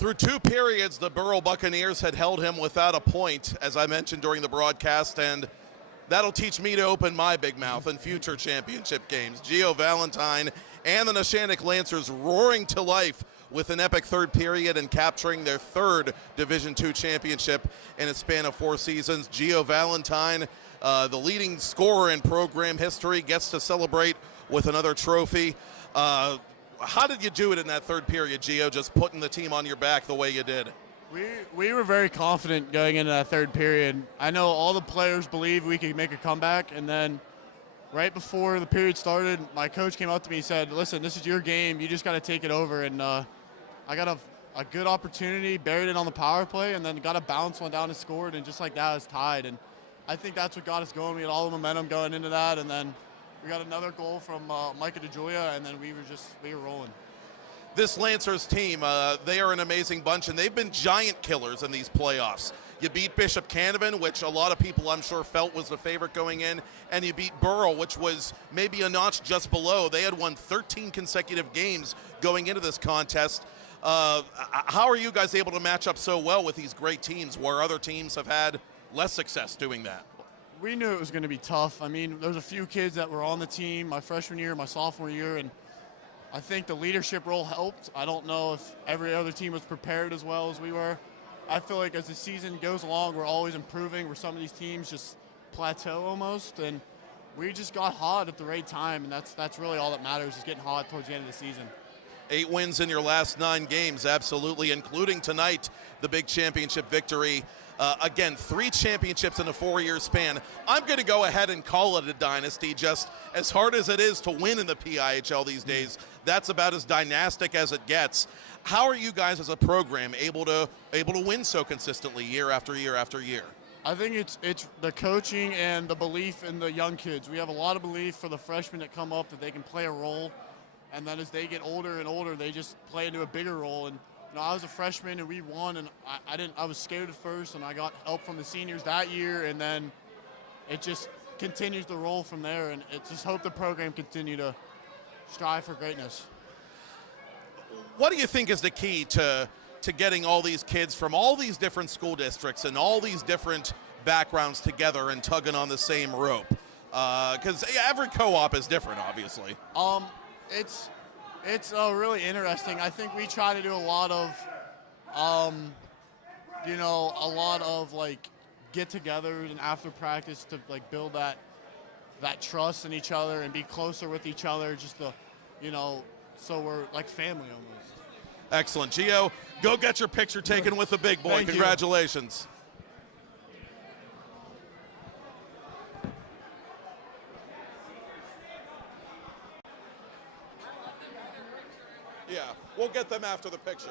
Through two periods, the Burrow Buccaneers had held him without a point, as I mentioned during the broadcast, and that'll teach me to open my big mouth in future championship games. Gio Valentine and the Neshannock Lancers roaring to life with an epic third period and capturing their third Division II championship in a span of 4 seasons. Gio Valentine, the leading scorer in program history, gets to celebrate with another trophy. How did you do it in that third period, Gio, just putting the team on your back the way you did? We were very confident going into that third period. I know all the players believed we could make a comeback, and then right before the period started, my coach came up to me and said, listen, this is your game. You just got to take it over. And I got a good opportunity, buried it on the power play, and then got a bounce one down and scored, and just like that, it's tied. And I think that's what got us going. We had all the momentum going into that, and then we got another goal from Micah DeJoya, and then we were rolling. This Lancers team, they are an amazing bunch, and they've been giant killers in these playoffs. You beat Bishop Canavan, which a lot of people I'm sure felt was the favorite going in, and you beat Burrow, which was maybe a notch just below. They had won 13 consecutive games going into this contest. How are you guys able to match up so well with these great teams where other teams have had less success doing that? We knew it was going to be tough. I mean, there's a few kids that were on the team my freshman year, my sophomore year, and I think the leadership role helped. I don't know if every other team was prepared as well as we were. I feel like as the season goes along, we're always improving, where some of these teams just plateau almost, and we just got hot at the right time, and that's really all that matters, is getting hot towards the end of the season. 8 wins in your last 9 games, absolutely, including tonight, the big championship victory. Again, 3 championships in a 4-year span. I'm going to go ahead and call it a dynasty, just as hard as it is to win in the PIHL these days. That's about as dynastic as it gets. How are you guys as a program able to win so consistently year after year after year? I think it's the coaching and the belief in the young kids. We have a lot of belief for the freshmen that come up that they can play a role, and then as they get older and older, they just play into a bigger role. And you know, I was a freshman and we won, and I was scared at first, and I got help from the seniors that year, and then it just continues to roll from there, and it just hope the program continue to strive for greatness. What do you think is the key to getting all these kids from all these different school districts and all these different backgrounds together and tugging on the same rope? Because every co-op is different, obviously. It's really interesting. I think we try to do a lot of, like get-togethers and after practice to like build that trust in each other and be closer with each other. Just to, so we're like family almost. Excellent, Gio. Go get your picture taken with the big boy. Congratulations. Yeah, we'll get them after the picture.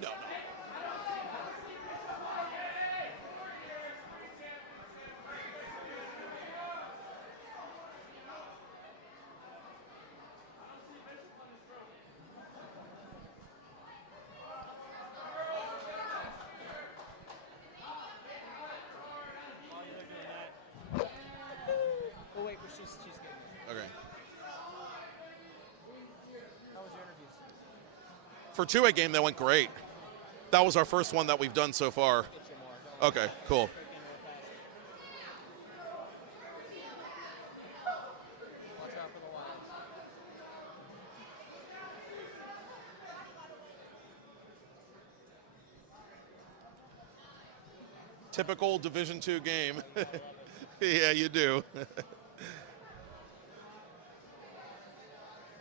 No. Oh wait, she's getting it. Okay. How was your interviews? For 2A game, that went great. That was our first one that we've done so far. Okay, cool. Watch out for the lines. Typical Division II game. Yeah, you do.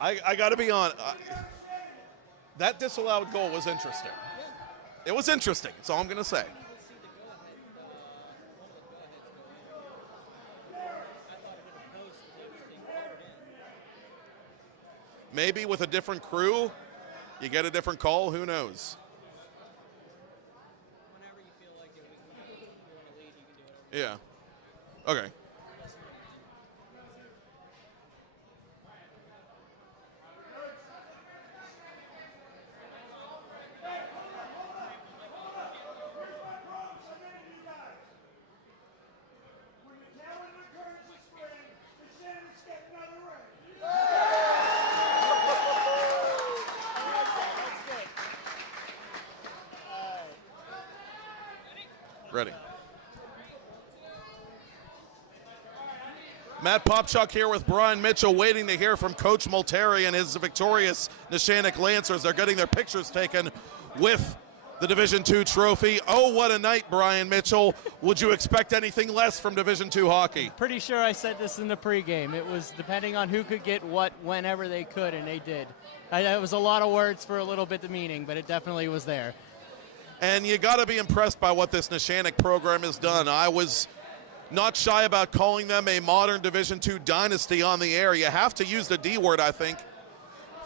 I got to be honest. That disallowed goal was interesting. It was interesting. That's all I'm going to say. Maybe with a different crew, you get a different call. Who knows? Whenever you feel like you want to lead, you can do whatever. Yeah. Okay. Matt Popchuk here with Brian Mitchell, waiting to hear from Coach Multeri and his victorious Neshannock Lancers. They're getting their pictures taken with the Division II trophy. Oh, what a night, Brian Mitchell. Would you expect anything less from Division II hockey? Pretty sure I said this in the pregame. It was depending on who could get what whenever they could, and they did. It was a lot of words for a little bit of meaning, but it definitely was there. And you got to be impressed by what this Neshannock program has done. I was not shy about calling them a modern Division II dynasty on the air. You have to use the D word, I think,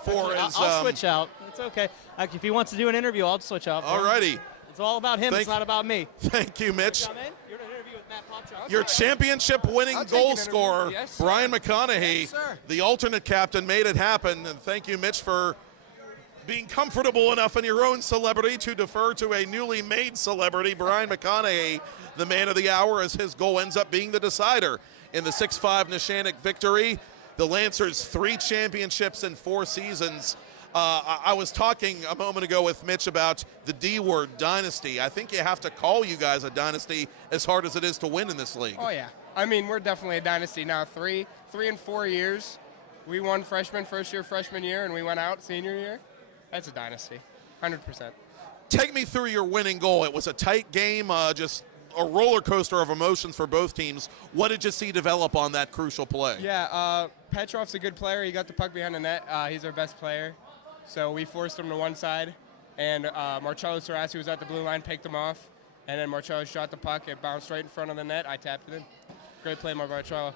for Actually, his... I'll switch out. It's okay. Actually, if he wants to do an interview, I'll switch out. All righty. It's all about him. It's not about me. Thank you, Mitch. Come in. You're in an interview with Matt Popchuk. Your championship-winning goal scorer, yes, Brian McConaughey, yes, sir. the alternate captain, made it happen. And thank you, Mitch, for being comfortable enough in your own celebrity to defer to a newly made celebrity, Brian McConaughey, the man of the hour, as his goal ends up being the decider in the 6-5 Neshannock victory. The Lancers 3 championships in 4 seasons. I was talking a moment ago with Mitch about the D word, dynasty. I think you have to call you guys a dynasty as hard as it is to win in this league. Oh, yeah. I mean, we're definitely a dynasty now. 3 and 4 years. We won first year, freshman year, and we went out senior year. That's a dynasty, 100%. Take me through your winning goal. It was a tight game, just a roller coaster of emotions for both teams. What did you see develop on that crucial play? Yeah, Petrov's a good player. He got the puck behind the net. He's our best player. So we forced him to one side, and Marcello Sarassi was at the blue line, picked him off, and then Marcello shot the puck. It bounced right in front of the net. I tapped it in. Great play by Marcello.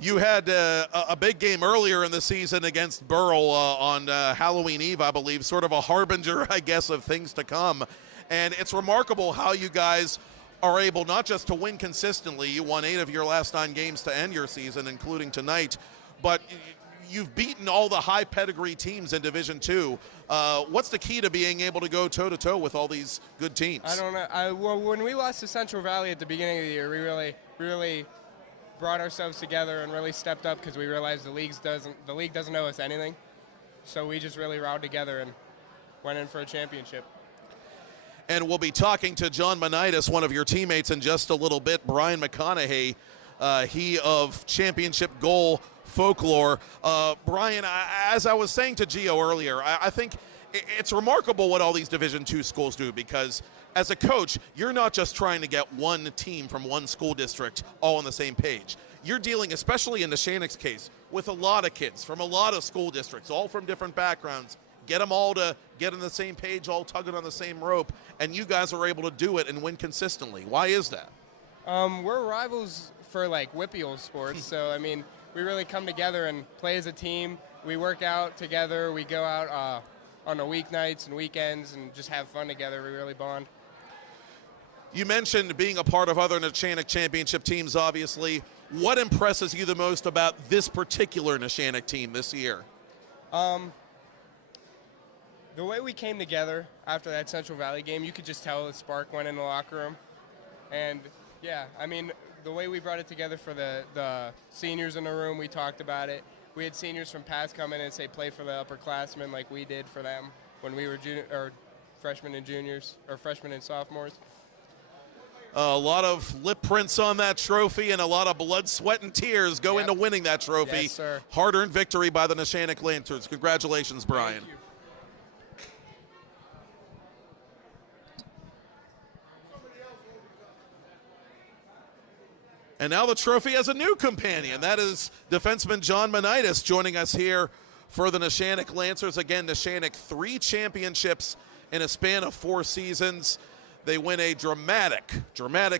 You had a big game earlier in the season against Burrell on Halloween Eve, I believe, sort of a harbinger, I guess, of things to come. And it's remarkable how you guys are able not just to win consistently. You won 8 of your last 9 games to end your season, including tonight, but you've beaten all the high pedigree teams in Division II. What's the key to being able to go toe-to-toe with all these good teams? I don't know. Well, when we lost to Central Valley at the beginning of the year, we really brought ourselves together and really stepped up because we realized the league doesn't owe us anything. So we just really rallied together and went in for a championship. And we'll be talking to John Monitis, one of your teammates, in just a little bit. Brian McConaughey, he of championship goal folklore. Brian, as I was saying to Gio earlier, I think it's remarkable what all these Division II schools do, because as a coach, you're not just trying to get one team from one school district all on the same page. You're dealing, especially in Neshannock's case, with a lot of kids from a lot of school districts, all from different backgrounds. Get them all to get on the same page, all tugging on the same rope, and you guys are able to do it and win consistently. Why is that? We're rivals for like WPIHL sports, so I mean, we really come together and play as a team. We work out together. We go out on the weeknights and weekends and just have fun together. We really bond. You mentioned being a part of other Neshannock championship teams, obviously. What impresses you the most about this particular Neshannock team this year? The way we came together after that Central Valley game, you could just tell the spark went in the locker room. And, yeah, I mean, the way we brought it together for the seniors in the room, we talked about it. We had seniors from past come in and say play for the upperclassmen like we did for them when we were freshmen and juniors, or freshmen and sophomores. A lot of lip prints on that trophy and a lot of blood, sweat, and tears go into winning that trophy. Yes, sir. Hard-earned victory by the Neshannock Lancers. Congratulations, Brian. Thank you. And now the trophy has a new companion. That is defenseman John Monitis joining us here for the Neshannock Lancers. Again, Neshannock 3 championships in a span of 4 seasons. They win a dramatic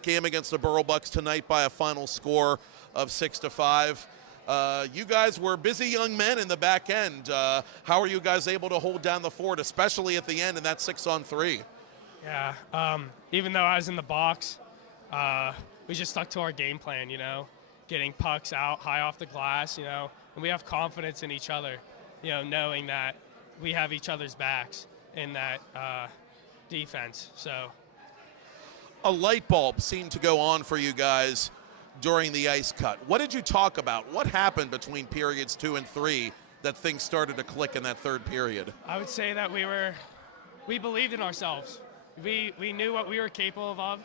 game against the Burrell Bucks tonight by a final score of 6-5. You guys were busy young men in the back end. How are you guys able to hold down the fort, especially at the end in that 6-on-3? Yeah, even though I was in the box, we just stuck to our game plan, getting pucks out high off the glass, and we have confidence in each other, knowing that we have each other's backs in that defense. So a light bulb seemed to go on for you guys during the ice cut. What did you talk about? What happened between periods 2 and 3 that things started to click in that third period? I would say that we believed in ourselves. We knew what we were capable of.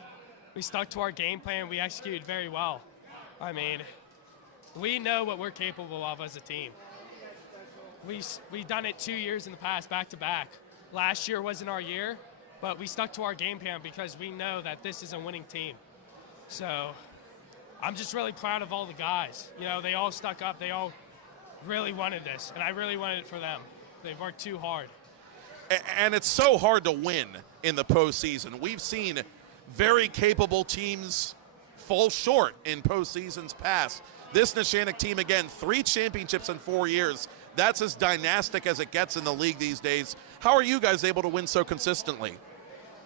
We stuck to our game plan. We executed very well. I mean, we know what we're capable of as a team. We've done it 2 years in the past, back to back. Last year wasn't our year, but we stuck to our game plan because we know that this is a winning team. So I'm just really proud of all the guys. You know, they all stuck up. They all really wanted this, and I really wanted it for them. They've worked too hard. And it's so hard to win in the postseason. We've seen very capable teams fall short in postseasons past. This Neshannock team, again, 3 championships in 4 years. That's as dynastic as it gets in the league these days. How are you guys able to win so consistently?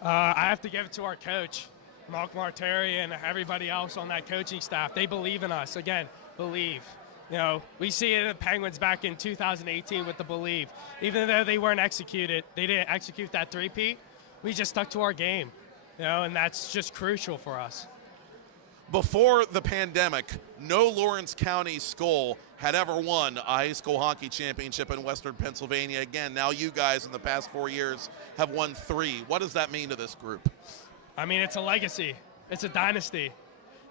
I have to give it to our coach, Mark Marteri, and everybody else on that coaching staff. They believe in us. Again, believe. You know, we see it in the Penguins back in 2018 with the believe. Even though they weren't executed, they didn't execute that three-peat, we just stuck to our game. You know, and that's just crucial for us. Before the pandemic, no Lawrence County school had ever won a high school hockey championship in Western Pennsylvania. Again, now you guys in the past 4 years have won 3. What does that mean to this group? I mean, it's a legacy. It's a dynasty.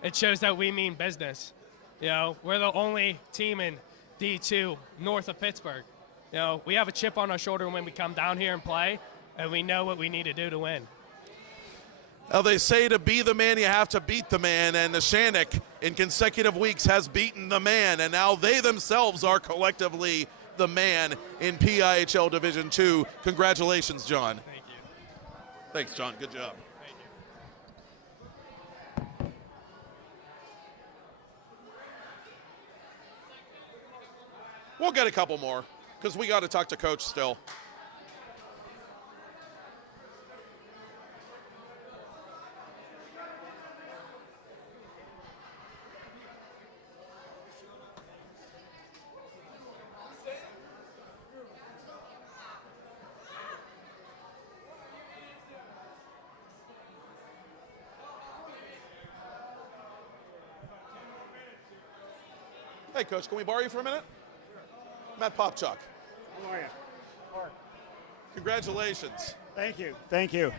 It shows that we mean business. You know, we're the only team in D2 north of Pittsburgh. You know, we have a chip on our shoulder when we come down here and play, and we know what we need to do to win. Well, they say to be the man, you have to beat the man, and Neshannock in consecutive weeks has beaten the man, and now they themselves are collectively the man in PIHL Division II. Congratulations, John. Thank you. Thanks, John. Good job. Thank you. We'll get a couple more because we got to talk to Coach still. Hey, Coach, can we borrow you for a minute? Matt Popchuk. How are you? Mark. Congratulations. Thank you. Thank you.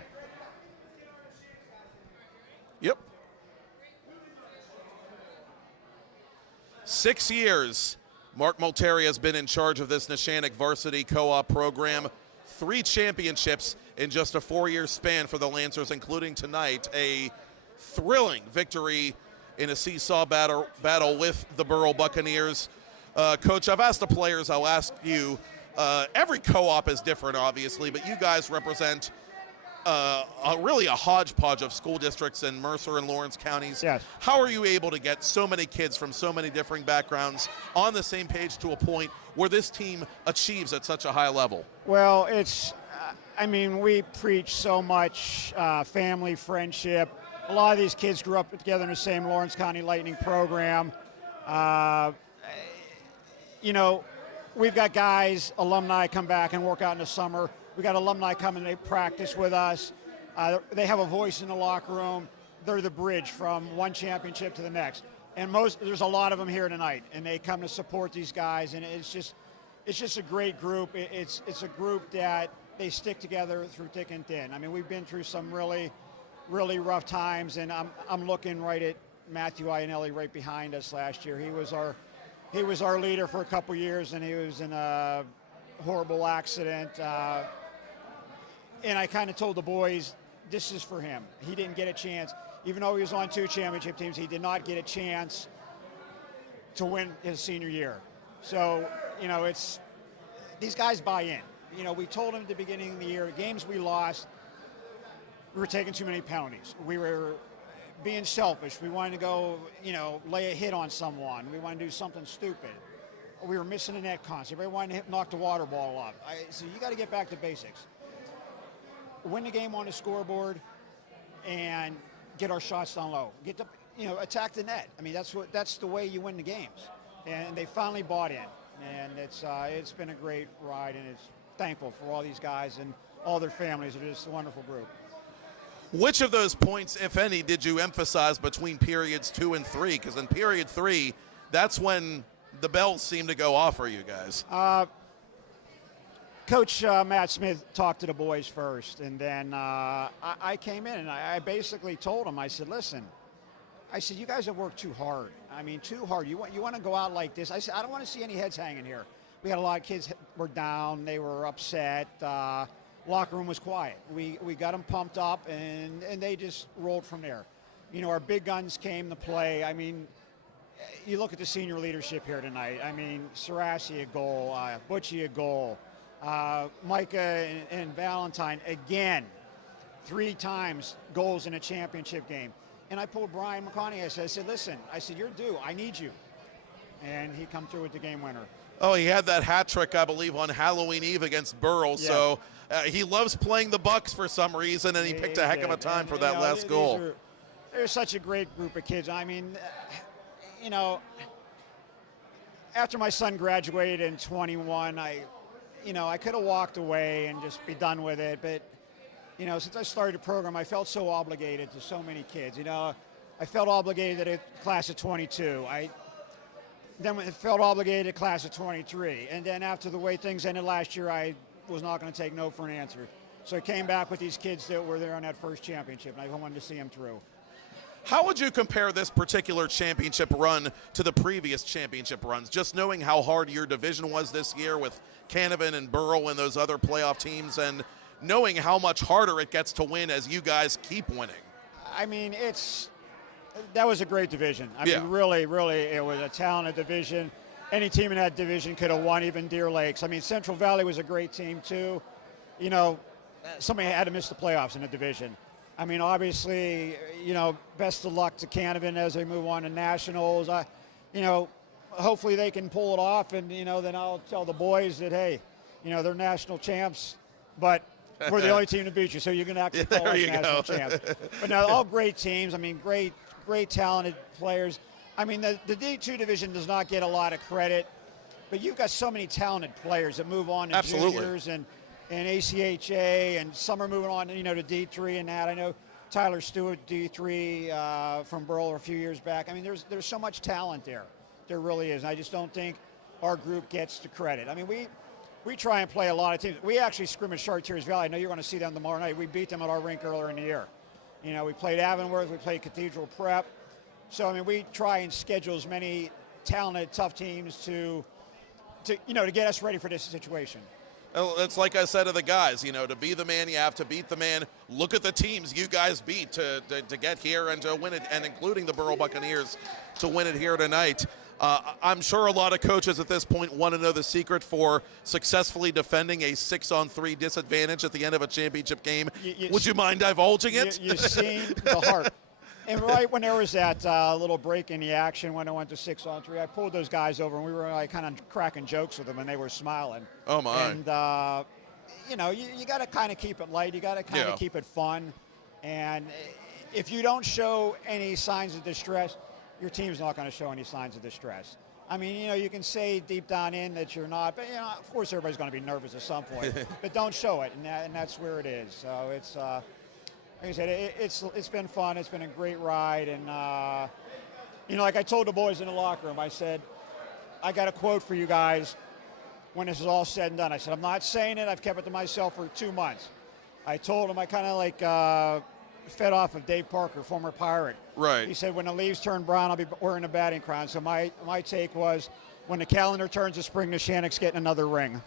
Yep. 6 years, Mark Multeri has been in charge of this Neshannock varsity co-op program. 3 championships in just a 4-year span for the Lancers, including tonight, a thrilling victory in a seesaw battle with the Borough Buccaneers. Coach, I've asked the players, I'll ask you. Every co-op is different, obviously, but you guys represent really a hodgepodge of school districts in Mercer and Lawrence counties. Yes. How are you able to get so many kids from so many different backgrounds on the same page to a point where this team achieves at such a high level? Well, I mean, we preach so much family, friendship. A lot of these kids grew up together in the same Lawrence County Lightning program. You know, we've got guys, alumni come back and work out in the summer. We got alumni come and they practice with us. They have a voice in the locker room. They're the bridge from one championship to the next. And there's a lot of them here tonight, and they come to support these guys. And it's just a great group. It's a group that they stick together through thick and thin. I mean, we've been through some really rough times, and I'm looking right at Matthew Iannelli right behind us last year. He was our leader for a couple years, and he was in a horrible accident. And I kind of told the boys, this is for him. He didn't get a chance. Even though he was on 2 championship teams, he did not get a chance to win his senior year. So, you know, these guys buy in. You know, we told him at the beginning of the year, the games we lost, we were taking too many penalties. We were being selfish. We wanted to go, you know, lay a hit on someone. We wanted to do something stupid. We were missing a net concept. We wanted to knock the water ball off. So you got to get back to basics. Win the game on the scoreboard and get our shots down low. Attack the net. I mean, that's the way you win the games. And they finally bought in. And it's been a great ride, and it's thankful for all these guys and all their families. They're just a wonderful group. Which of those points, if any, did you emphasize between periods 2 and 3? Because in period 3, that's when the bells seem to go off for you guys. Coach Matt Smith talked to the boys first, and then I came in and I basically told him, I said, listen, I said, you guys have worked too hard. I mean, too hard. You want to go out like this. I said, I don't want to see any heads hanging here. We had a lot of kids were down. They were upset. Locker room was quiet. We got them pumped up, and they just rolled from there. You know, our big guns came to play. I mean, you look at the senior leadership here tonight. I mean, Sarassi a goal, Butchie a goal, Micah and Valentine again, 3 times goals in a championship game. And I pulled Brian McConaughey. I said, listen, you're due. I need you. And he come through with the game winner. Oh, he had that hat trick, I believe, on Halloween Eve against Burrell. Yes. So he loves playing the Bucks for some reason, and he picked a heck of a time for that last goal. They're such a great group of kids. I mean, you know, after my son graduated in 21, I could have walked away and just be done with it. But, you know, since I started the program, I felt so obligated to so many kids. You know, I felt obligated to the class of 22. Then I felt obligated to the class of 23. And then after the way things ended last year, I was not going to take no for an answer. So I came back with these kids that were there on that first championship, and I wanted to see them through. How would you compare this particular championship run to the previous championship runs, just knowing how hard your division was this year with Canavan and Burrell and those other playoff teams, and knowing how much harder it gets to win as you guys keep winning? I mean, that was a great division. I mean, really, it was a talented division. Any team in that division could have won, even Deer Lakes. I mean, Central Valley was a great team, too. You know, somebody had to miss the playoffs in the division. I mean, obviously, you know, best of luck to Canavan as they move on to nationals. You know, hopefully they can pull it off, and, you know, then I'll tell the boys that, hey, you know, they're national champs, but we're the only team to beat you, so you're going to actually call us national champs. But no, all great teams. I mean, great talented players. I mean, the D2 division does not get a lot of credit, but you've got so many talented players that move on to juniors and ACHA, and some are moving on, you know, to D3 and that. I know Tyler Stewart, D3 from Burrell a few years back. I mean, there's so much talent there. There really is. And I just don't think our group gets the credit. I mean, we try and play a lot of teams. We actually scrimmage Chartiers Valley. I know you're going to see them tomorrow night. We beat them at our rink earlier in the year. You know, we played Avonworth, we played Cathedral Prep. So, I mean, we try and schedule as many talented, tough teams to get us ready for this situation. Well, it's like I said to the guys, you know, to be the man, you have to beat the man. Look at the teams you guys beat to get here and to win it, and including the Burrell Buccaneers to win it here tonight. I'm sure a lot of coaches at this point want to know the secret for successfully defending a 6-on-3 disadvantage at the end of a championship game. Would you mind divulging it? You've seen the heart. And right when there was that little break in the action when I went to 6-on-3, I pulled those guys over, and we were like kind of cracking jokes with them, and they were smiling. Oh, my. And, you know, you got to kind of keep it light. You got to kind of keep it fun. And if you don't show any signs of distress, your team's not going to show any signs of distress. I mean, you know, you can say deep down in that you're not, but, you know, of course everybody's going to be nervous at some point. But don't show it, and that's where it is. So it's like I said, it's been fun. It's been a great ride. And, you know, like I told the boys in the locker room, I said, I got a quote for you guys when this is all said and done. I said, I'm not saying it. I've kept it to myself for 2 months. I told them I kind of like fed off of Dave Parker, former Pirate. Right. He said, when the leaves turn brown, I'll be wearing a batting crown. So my take was, when the calendar turns to spring, the Shannock's getting another ring.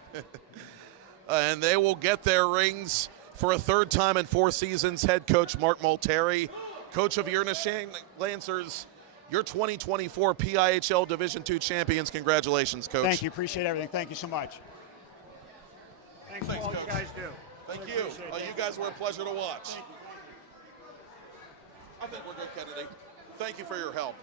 And they will get their rings for a third time in 4 seasons. Head coach Mark Multeri, coach of your Neshannock Lancers, your 2024 PIHL Division II champions. Congratulations, coach. Thank you. Appreciate everything. Thank you so much. Thanks for all Coach. you guys do. Thank Really you. appreciate it. You guys were a pleasure to watch. Thank you. I think we're good, Kennedy. Thank you for your help.